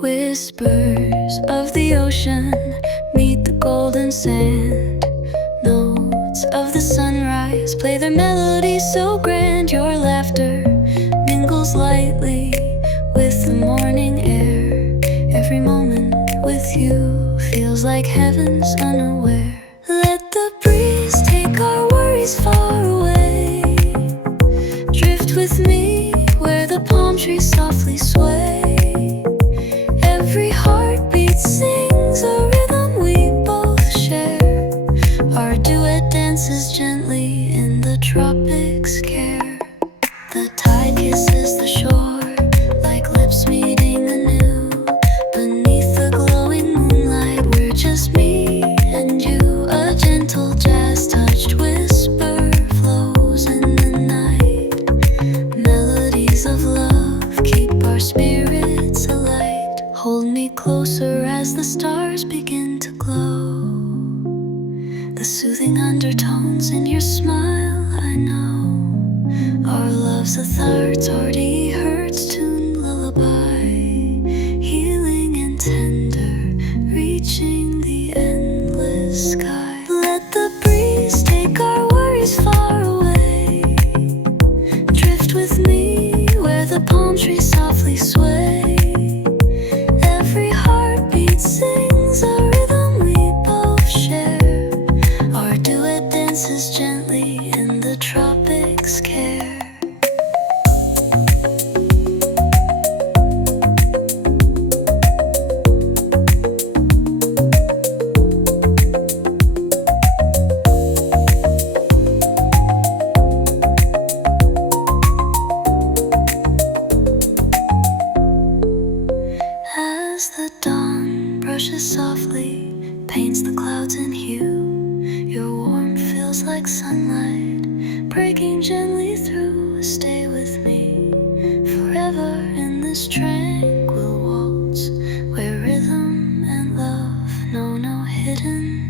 Whispers of the ocean meet the golden sand. Notes of the sunrise play their melody so grand. Your laughter mingles lightly with the morning air. Every moment with you feels like heaven's unaware. Let the breeze take our worries far away. Drift with me where the palm trees softly sway. Every heartbeat sings a rhythm we both share. Our duet dances gently in the tropics care. The tide kisses the shore like lips meeting anew. Beneath the glowing moonlight, we're just me and you. A gentle jazz-touched whisper flows in the night. Melodies of love keep our spirits alight. Hold me closer as the stars begin to glow. The soothing undertones in your smile, I know. Our love's a third-party hurts tune lullaby, healing and tender, reaching the endless sky. Let the breeze take our worries far away. Drift with me where the palm trees softly sway. Every heartbeat sings a rhythm we both share. Our duet dances gently in the tropics care. As the dawn brushes softly, paints the clouds in hue, your warmth feels like sunlight, breaking gently through. Stay with me forever in this tranquil waltz, where rhythm and love know no hidden